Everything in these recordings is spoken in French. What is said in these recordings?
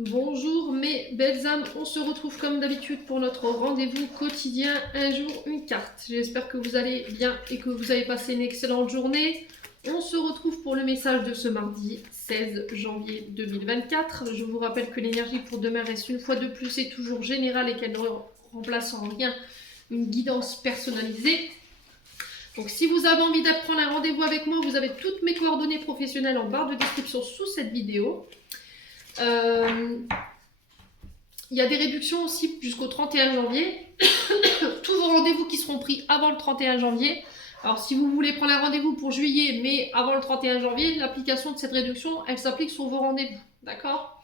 Bonjour mes belles âmes, on se retrouve comme d'habitude pour notre rendez-vous quotidien, un jour une carte. J'espère que vous allez bien et que vous avez passé une excellente journée. On se retrouve pour le message de ce mardi 16 janvier 2024. Je vous rappelle que l'énergie pour demain reste une fois de plus et toujours générale et qu'elle ne remplace en rien une guidance personnalisée. Donc si vous avez envie de prendre un rendez-vous avec moi, vous avez toutes mes coordonnées professionnelles en barre de description sous cette vidéo. Il y a des réductions aussi jusqu'au 31 janvier. Tous vos rendez-vous qui seront pris avant le 31 janvier. Alors si vous voulez prendre un rendez-vous pour juillet, mais avant le 31 janvier, l'application de cette réduction, elle s'applique sur vos rendez-vous. D'accord ?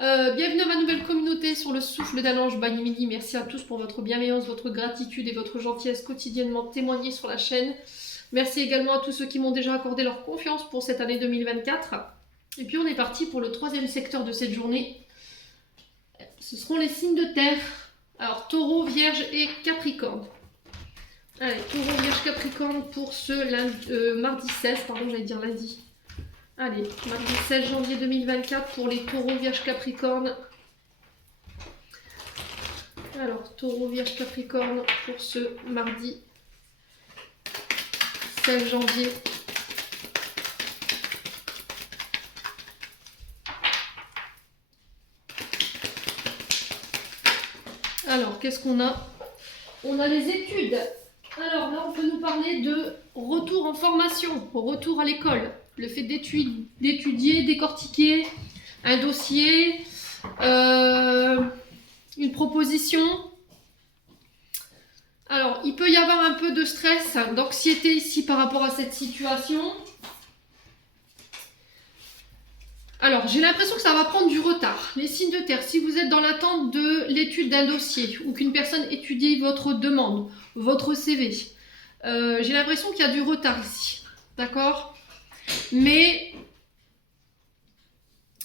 Bienvenue à ma nouvelle communauté sur le souffle d'un ange by Midi. Merci à tous pour votre bienveillance, votre gratitude et votre gentillesse quotidiennement témoignée sur la chaîne. Merci également à tous ceux qui m'ont déjà accordé leur confiance pour cette année 2024. Et puis on est parti pour le troisième secteur de cette journée. Ce seront les signes de terre. Alors Taureau, Vierge et Capricorne. Allez, Taureau, Vierge, Capricorne pour ce mardi 16, pardon, j'allais dire lundi. Allez, mardi 16 janvier 2024 pour les Taureaux, Vierge, Capricorne. Alors, Taureau, Vierge, Capricorne pour ce mardi 16 janvier. Alors, qu'est-ce qu'on a? On a les études. Alors là, on peut nous parler de retour en formation, retour à l'école. Le fait d'étudier, décortiquer un dossier, une proposition. Alors, il peut y avoir un peu de stress, d'anxiété ici par rapport à cette situation. Alors, j'ai l'impression que ça va prendre du retard. Les signes de terre, si vous êtes dans l'attente de l'étude d'un dossier ou qu'une personne étudie votre demande, votre CV, j'ai l'impression qu'il y a du retard ici. D'accord ? Mais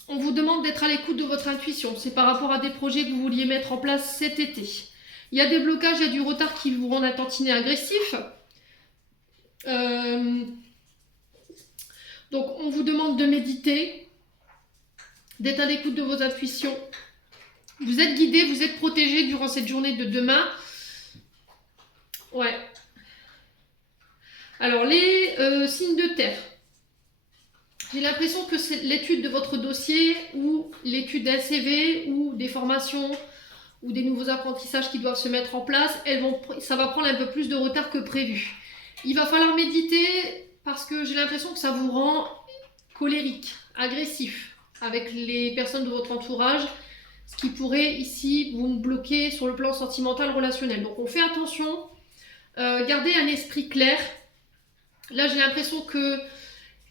on vous demande d'être à l'écoute de votre intuition. C'est par rapport à des projets que vous vouliez mettre en place cet été. Il y a des blocages, il y a du retard qui vous rendent un tantinet agressif. Donc, on vous demande de méditer, d'être à l'écoute de vos intuitions. Vous êtes guidé, vous êtes protégé durant cette journée de demain. Ouais. Alors, les signes de terre. J'ai l'impression que c'est l'étude de votre dossier ou l'étude d'un CV ou des formations ou des nouveaux apprentissages qui doivent se mettre en place, ça va prendre un peu plus de retard que prévu. Il va falloir méditer parce que j'ai l'impression que ça vous rend colérique, agressif avec les personnes de votre entourage, ce qui pourrait ici vous bloquer sur le plan sentimental, relationnel. Donc on fait attention, gardez un esprit clair. Là j'ai l'impression que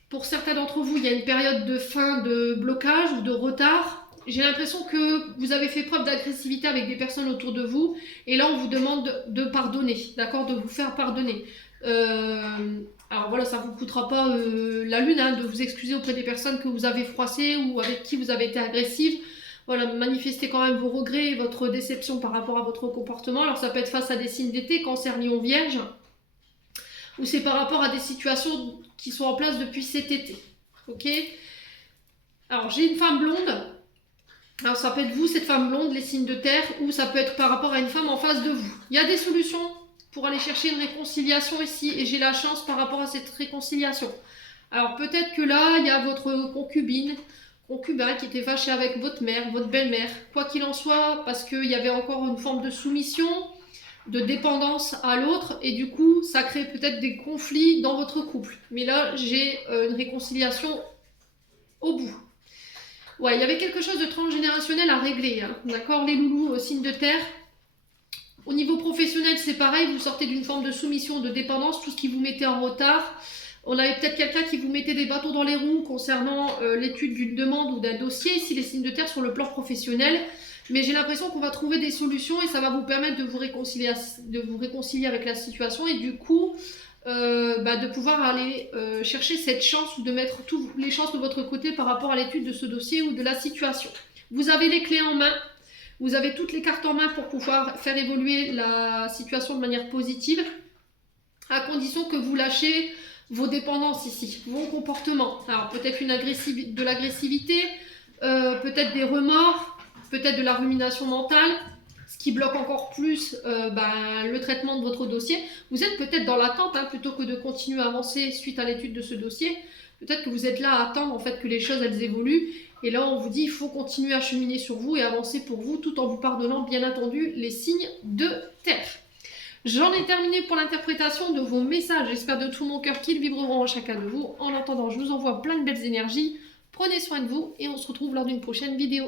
pour certains d'entre vous, il y a une période de fin de blocage ou de retard. J'ai l'impression que vous avez fait preuve d'agressivité avec des personnes autour de vous. Et là, on vous demande de pardonner, d'accord, de vous faire pardonner. Alors voilà, ça ne vous coûtera pas la lune, hein, de vous excuser auprès des personnes que vous avez froissées ou avec qui vous avez été agressive. Voilà, manifestez quand même vos regrets et votre déception par rapport à votre comportement. Alors ça peut être face à des signes d'été, Cancer, Lion, Vierge, ou c'est par rapport à des situations qui sont en place depuis cet été. Ok ? Alors, j'ai une femme blonde. Alors, ça peut être vous, cette femme blonde, les signes de terre, ou ça peut être par rapport à une femme en face de vous. Il y a des solutions pour aller chercher une réconciliation ici, et j'ai la chance par rapport à cette réconciliation. Alors, peut-être que là, il y a votre concubin qui était fâché avec votre mère, votre belle-mère. Quoi qu'il en soit, parce qu'il y avait encore une forme de soumission, de dépendance à l'autre, et du coup ça crée peut-être des conflits dans votre couple. Mais là j'ai une réconciliation au bout. Ouais, il y avait quelque chose de transgénérationnel à régler, hein. D'accord, les loulous, signes de terre. Au niveau professionnel c'est pareil, vous sortez d'une forme de soumission, de dépendance, tout ce qui vous mettait en retard. On avait peut-être quelqu'un qui vous mettait des bâtons dans les roues concernant l'étude d'une demande ou d'un dossier, ici les signes de terre sur le plan professionnel. Mais j'ai l'impression qu'on va trouver des solutions et ça va vous permettre de vous réconcilier avec la situation et du coup de pouvoir aller chercher cette chance ou de mettre toutes les chances de votre côté par rapport à l'étude de ce dossier ou de la situation. Vous avez les clés en main, vous avez toutes les cartes en main pour pouvoir faire évoluer la situation de manière positive, à condition que vous lâchez vos dépendances ici, vos comportements. Alors peut-être de l'agressivité, peut-être des remords, peut-être de la rumination mentale, ce qui bloque encore plus le traitement de votre dossier. Vous êtes peut-être dans l'attente, plutôt que de continuer à avancer suite à l'étude de ce dossier. Peut-être que vous êtes là à attendre en fait que les choses elles évoluent. Et là, on vous dit il faut continuer à cheminer sur vous et avancer pour vous, tout en vous pardonnant bien entendu les signes de terre. J'en ai terminé pour l'interprétation de vos messages. J'espère de tout mon cœur qu'ils vibreront en chacun de vous. En attendant, je vous envoie plein de belles énergies. Prenez soin de vous et on se retrouve lors d'une prochaine vidéo.